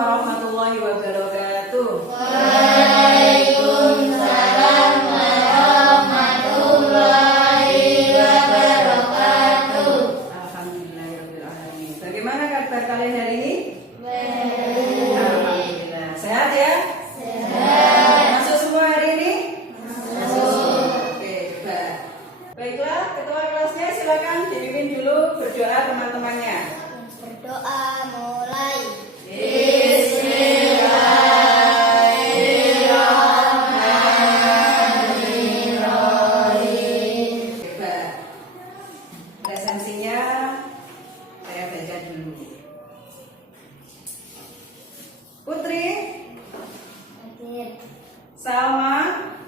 warahmatullahi wabarakatuh. Waalaikumsalam warahmatullahi wabarakatuh. Alhamdulillahirrahmanirrahim. Bagaimana kabar kalian hari ini? Baik. Alhamdulillah. Sehat ya? Sehat. Masuk semua hari ini? Masuk. Oke, baik. Baiklah, ketua kelasnya silakan dipimpin dulu berdoa teman-temannya. Berdoa mulai. Hebat. Esensinya saya baca dulu. Putri, Hadir. Salma,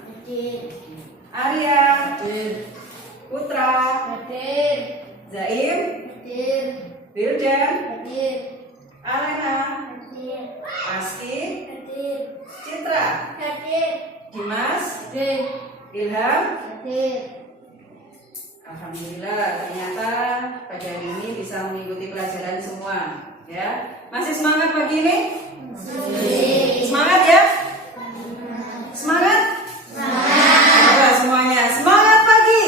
Hadir. Arya, Putra, Hadir. Zaim, Hadir. Wildan, Hadir. Alena, Hadir. Aski, Hadir. Citra, Hadir. Dimas, Hadir. Ilham. Hadir. Alhamdulillah, ternyata pada hari ini bisa mengikuti pelajaran semua, ya. Masih semangat pagi ini? Semangat ya? Semangat? Coba semuanya, semangat pagi!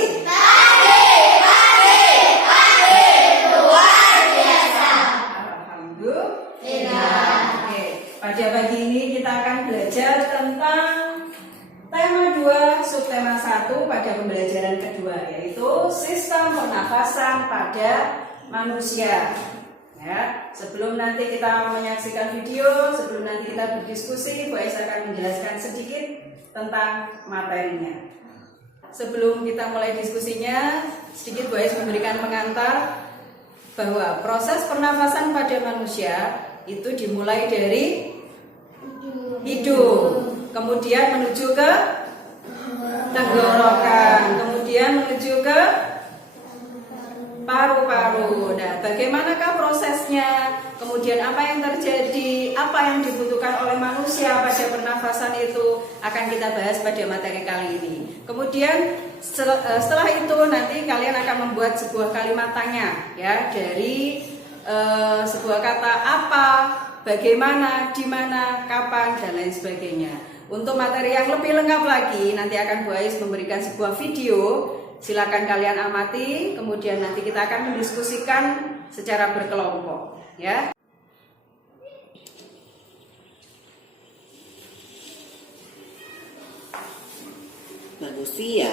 Alhamdulillah. Oke, pada pagi ini kita akan belajar tentang tema 2, subtema 1 pada pembelajaran kedua, yaitu sistem pernafasan pada manusia. Ya, sebelum nanti kita menyaksikan video, sebelum nanti kita berdiskusi, Bu Ais akan menjelaskan sedikit tentang materinya. Sebelum kita mulai diskusinya, sedikit Bu Ais memberikan pengantar bahwa proses pernafasan pada manusia itu dimulai dari hidung, kemudian menuju ke tenggorokan, kemudian menuju ke paru-paru. Nah, bagaimanakah prosesnya? Kemudian apa yang terjadi? Apa yang dibutuhkan oleh manusia pada pernafasan itu akan kita bahas pada materi kali ini. Kemudian setelah itu nanti kalian akan membuat sebuah kalimat tanya, ya, dari sebuah kata apa, bagaimana, di mana, kapan, dan lain sebagainya. Untuk materi yang lebih lengkap lagi, nanti akan Bu Ais memberikan sebuah video. Silakan kalian amati, kemudian nanti kita akan mendiskusikan secara berkelompok, ya. Manusia,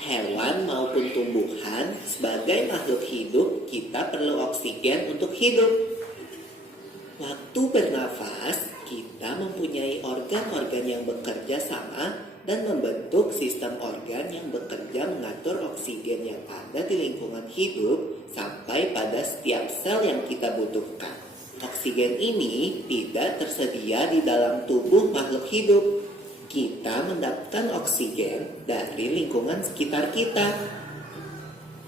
hewan maupun tumbuhan, sebagai makhluk hidup, kita perlu oksigen untuk hidup. Waktu bernafas, kita mempunyai organ-organ yang bekerja sama dan membentuk sistem organ yang bekerja mengatur oksigen yang ada di lingkungan hidup sampai pada setiap sel yang kita butuhkan. Oksigen ini tidak tersedia di dalam tubuh makhluk hidup. Kita mendapatkan oksigen dari lingkungan sekitar kita.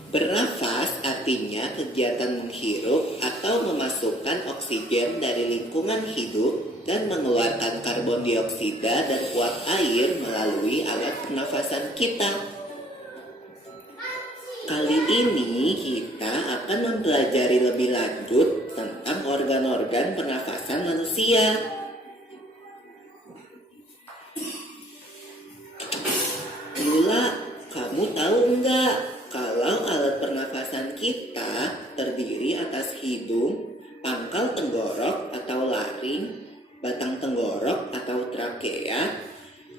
Bernafas artinya kegiatan menghirup atau memasukkan oksigen dari lingkungan hidup dan mengeluarkan karbon dioksida dan uap air melalui alat pernafasan kita. Kali ini kita akan mempelajari lebih lanjut tentang organ-organ pernafasan manusia. Lula, kamu tahu enggak kalau alat pernafasan kita terdiri atas hidung, pangkal tenggorok atau laring, batang tenggorok atau trakea,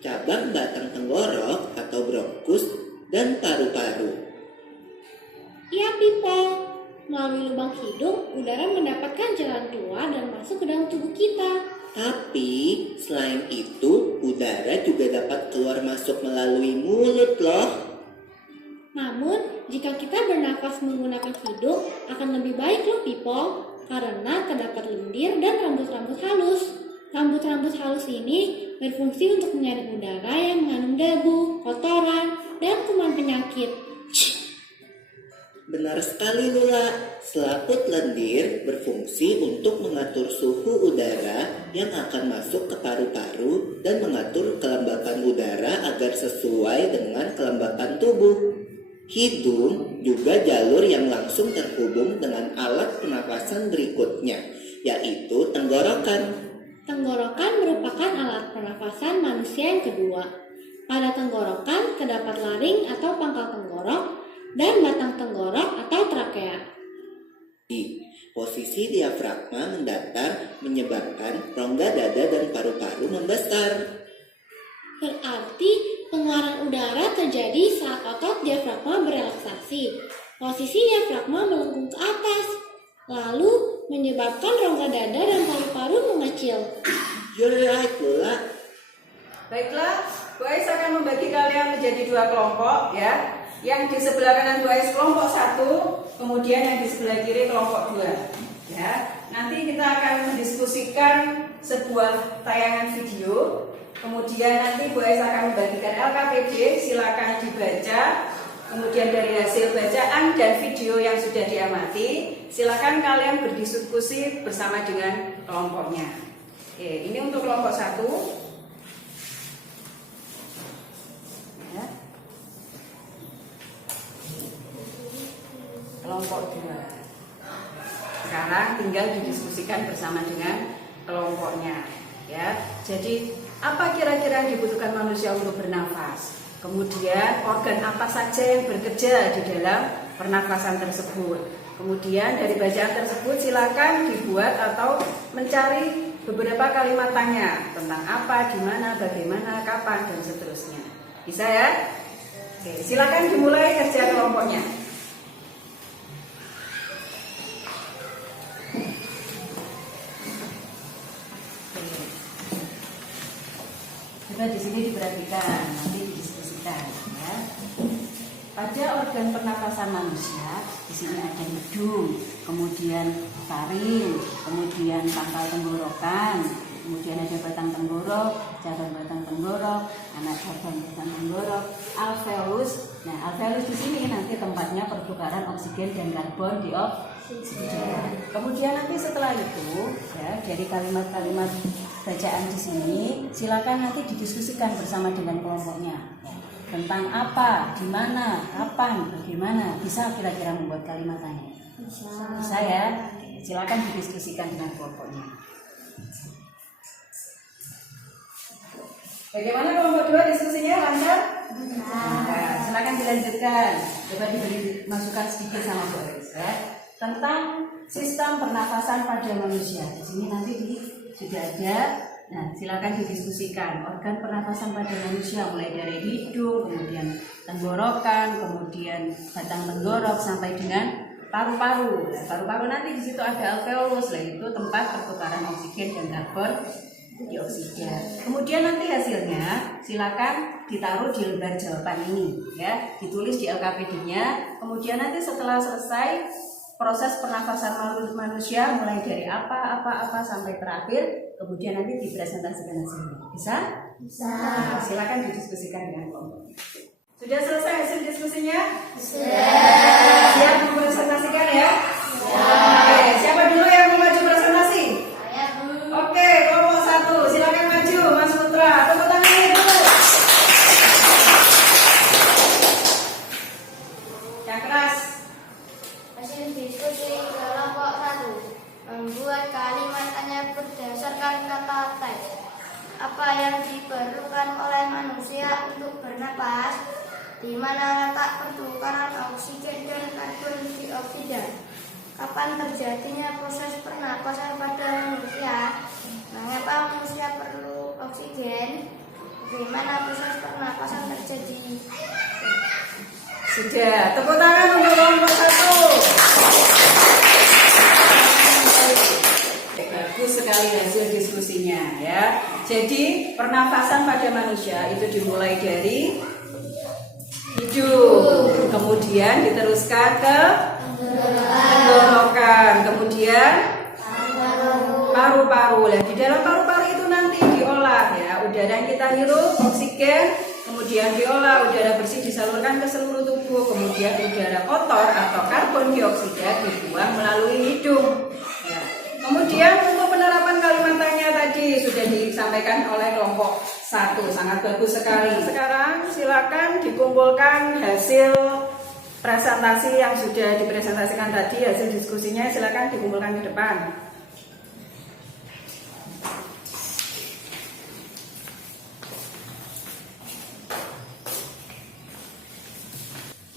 cabang batang tenggorok atau bronkus, dan paru-paru. Iya, Pipo. Melalui lubang hidung, udara mendapatkan jalan keluar dan masuk ke dalam tubuh kita. Tapi selain itu, udara juga dapat keluar masuk melalui mulut loh. Namun, jika kita bernafas menggunakan hidung, akan lebih baik loh, Pipo. Karena terdapat lendir dan rambut-rambut halus. Rambut-rambut halus ini berfungsi untuk menyaring udara yang mengandung debu, kotoran, dan kuman penyakit. Benar sekali Lula, selaput lendir berfungsi untuk mengatur suhu udara yang akan masuk ke paru-paru dan mengatur kelembapan udara agar sesuai dengan kelembapan tubuh. Hidung juga jalur yang langsung terhubung dengan alat pernapasan berikutnya, yaitu tenggorokan. Tenggorokan merupakan alat pernafasan manusia yang kedua. Pada tenggorokan terdapat laring atau pangkal tenggorok dan batang tenggorok atau trakea. Posisi diafragma mendatar menyebabkan rongga dada dan paru-paru membesar. Berarti pengeluaran udara terjadi saat otot diafragma berelaksasi. Posisi diafragma melengkung ke atas, lalu menyebabkan rongga dada dan paru-paru mengecil. You're right, Lola. Baiklah, Bu Ais akan membagi kalian menjadi 2 kelompok ya. Yang di sebelah kanan Bu Ais kelompok 1, kemudian yang di sebelah kiri kelompok 2. Ya, nanti kita akan mendiskusikan sebuah tayangan video. Kemudian nanti Bu Ais akan membagikan LKPD, silakan dibaca. Kemudian dari hasil bacaan dan video yang sudah diamati, silakan kalian berdiskusi bersama dengan kelompoknya. Oke, ini untuk kelompok 1. Ya. Kelompok 2. Sekarang tinggal didiskusikan bersama dengan kelompoknya. Ya, jadi apa kira-kira yang dibutuhkan manusia untuk bernafas? Kemudian organ apa saja yang bekerja di dalam pernafasan tersebut. Kemudian dari bacaan tersebut silakan dibuat atau mencari beberapa kalimat tanya tentang apa, di mana, bagaimana, kapan, dan seterusnya. Bisa ya? Oke, silakan dimulai kerja kelompoknya. Coba di sini diperhatikan, nanti didiskusikan ya. Pada organ pernafasan manusia, di sini ada hidung, kemudian faring, kemudian pangkal tenggorokan, kemudian ada batang tenggorok, cabang batang tenggorok, anak cabang batang tenggorok, alveolus. Nah, alveolus di sini nanti tempatnya pertukaran oksigen dan karbon dioksida. Kemudian nanti setelah itu, ya, dari kalimat-kalimat bacaan di sini, silakan nanti didiskusikan bersama dengan kelompoknya. Tentang apa, di mana, kapan, bagaimana. Bisa kira-kira membuat kalimatnya? Bisa ya? Oke, silakan didiskusikan dengan kelompoknya. Bagaimana kelompok 2 diskusinya, lancar? Nah, silakan dilanjutkan. Coba diberi masukan sedikit sama Bu Ais ya. Tentang sistem pernafasan pada manusia. Di sini nanti sudah ada. Nah, silakan didiskusikan organ pernafasan pada manusia mulai dari hidung, kemudian tenggorokan, kemudian batang tenggorok sampai dengan paru-paru. Nah, paru-paru nanti di situ ada alveolus, yaitu tempat pertukaran oksigen dan karbon dioksida. Kemudian nanti hasilnya silakan ditaruh di lembar jawaban ini ya, ditulis di LKPD-nya. Kemudian nanti setelah selesai proses pernafasan manusia mulai dari apa sampai terakhir, kemudian nanti dipresentasikan hasilnya. Bisa? Bisa. Nah, silakan didiskusikan dengan kelompok. Sudah selesai hasil diskusinya? Sudah. Siap mempresentasikan ya? Oke, siapa dulu yang mau maju presentasi? Saya dulu. Oke, kelompok 1, silakan maju, Mas Putra. Tepuk tangannya dulu. Yang keras. Hasil diskusi kelompok 1. Membuat kalimat tanya berdasarkan kata teks. Apa yang diperlukan oleh manusia untuk bernapas? Di mana letak pertukaran oksigen dan karbon dioksida? Kapan terjadinya proses pernapasan pada manusia? Mengapa manusia perlu oksigen? Bagaimana proses pernapasan terjadi? Sudah, tepuk tangan untuk kelompok 1. Bagus sekali hasil diskusinya ya. Jadi pernafasan pada manusia itu dimulai dari hidung, kemudian diteruskan ke tenggorokan, kemudian paru-paru. Nah, di dalam paru-paru itu nanti diolah ya, udara yang kita hirup, oksigen, kemudian diolah, udara bersih disalurkan ke seluruh tubuh, kemudian udara kotor atau karbon dioksida dibuang melalui hidung. Ya. Kemudian untuk penerapan kalimat tanya tadi sudah disampaikan oleh kelompok 1, sangat bagus sekali. Sekarang silakan dikumpulkan hasil presentasi yang sudah dipresentasikan tadi, hasil diskusinya silakan dikumpulkan ke depan.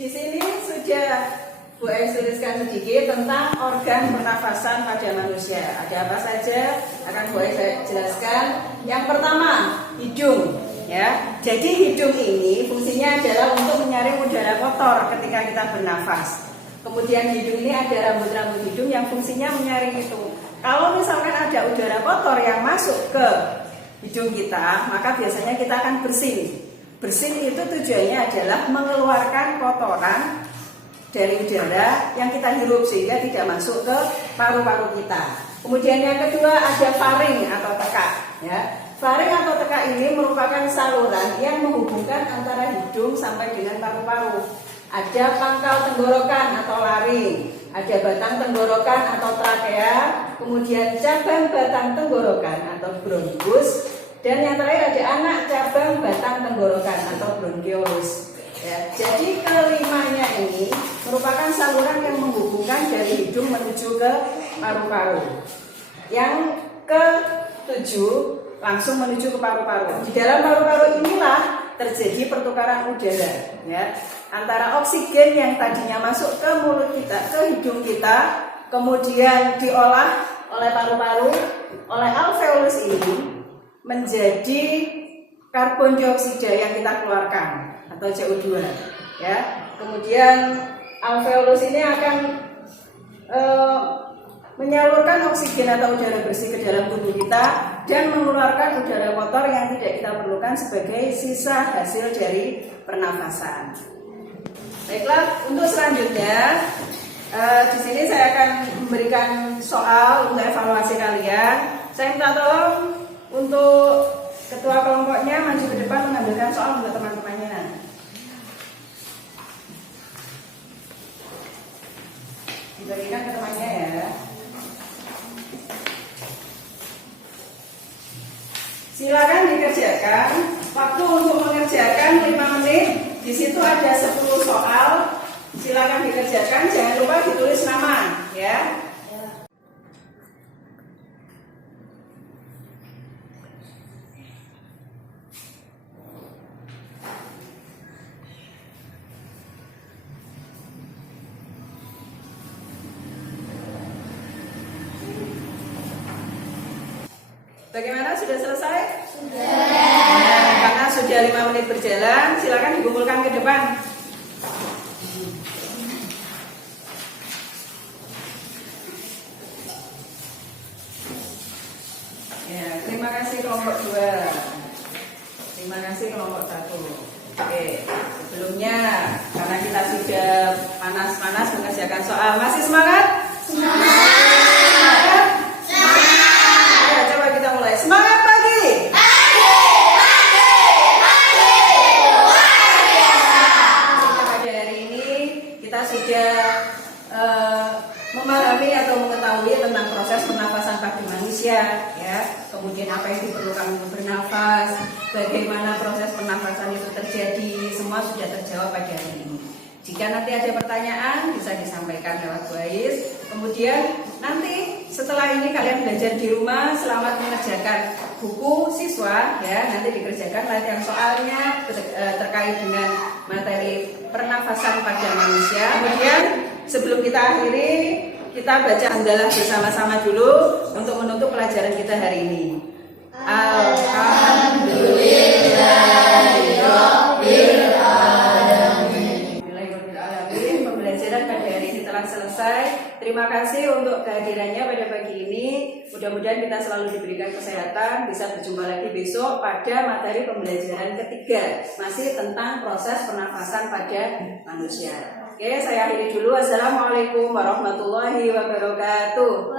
Di sini sudah Bu Ais tuliskan sedikit tentang organ pernafasan pada manusia. Ada apa saja akan Bu Ais jelaskan. Yang pertama, hidung. Ya, jadi hidung ini fungsinya adalah untuk menyaring udara kotor ketika kita bernafas. Kemudian hidung ini ada rambut-rambut hidung yang fungsinya menyaring itu. Kalau misalkan ada udara kotor yang masuk ke hidung kita, maka biasanya kita akan bersin. Bersin itu tujuannya adalah mengeluarkan kotoran dari udara yang kita hirup sehingga tidak masuk ke paru-paru kita. Kemudian yang kedua ada faring atau tekak. Ya, faring atau tekak ini merupakan saluran yang menghubungkan antara hidung sampai dengan paru-paru. Ada pangkal tenggorokan atau laring, ada batang tenggorokan atau trakea, kemudian cabang batang tenggorokan atau bronkus, dan yang terakhir ada anak cabang batang tenggorokan atau bronkiolus. Ya, jadi kelimanya ini merupakan saluran yang menghubungkan dari hidung menuju ke paru-paru. Yang ketujuh langsung menuju ke paru-paru. Di dalam paru-paru inilah terjadi pertukaran udara, ya, antara oksigen yang tadinya masuk ke mulut kita, ke hidung kita, kemudian diolah oleh paru-paru, oleh alveolus ini menjadi karbon dioksida yang kita keluarkan atau CO2, ya. Kemudian alveolus ini akan menyalurkan oksigen atau udara bersih ke dalam tubuh kita dan mengeluarkan udara kotor yang tidak kita perlukan sebagai sisa hasil dari pernafasan. Baiklah, untuk selanjutnya di sini saya akan memberikan soal untuk evaluasi kalian. Saya minta tolong untuk ketua kelompoknya maju ke depan mengambilkan soal untuk teman-temannya. Diberikan ke temannya ya. Silakan dikerjakan. Waktu untuk mengerjakan 5 menit. Di situ ada 10 soal. Silakan dikerjakan. Jangan lupa ditulis nama, ya. Bagaimana, sudah selesai? Sudah. Karena sudah 5 menit berjalan, silakan dikumpulkan ke depan. Ya, terima kasih kelompok 2. Terima kasih kelompok 1. Oke, sebelumnya karena kita sudah panas-panas mengerjakan soal, masih semangat? Semangat. Semangat pagi. Pada hari ini kita sudah memahami atau mengetahui tentang proses pernafasan pada manusia, ya. Kemudian apa yang diperlukan untuk bernafas, bagaimana proses pernafasan itu terjadi, semua sudah terjawab pada hari ini. Jika nanti ada pertanyaan bisa disampaikan lewat Bu Ais. Kemudian nanti setelah ini kalian belajar di rumah, selamat mengerjakan buku siswa, ya. Nanti dikerjakan latihan soalnya terkait dengan materi pernafasan pada manusia. Kemudian sebelum kita akhiri, kita baca hamdalah bersama-sama dulu untuk menutup pelajaran kita hari ini. Alhamdulillahirabbil alamin. Pembelajaran pada hari ini telah selesai. Terima kasih untuk kehadirannya pada pagi ini. Mudah-mudahan kita selalu diberikan kesehatan. Bisa berjumpa lagi besok pada materi pembelajaran ketiga, masih tentang proses pernafasan pada manusia. Oke, saya akhiri dulu. Wassalamualaikum warahmatullahi wabarakatuh.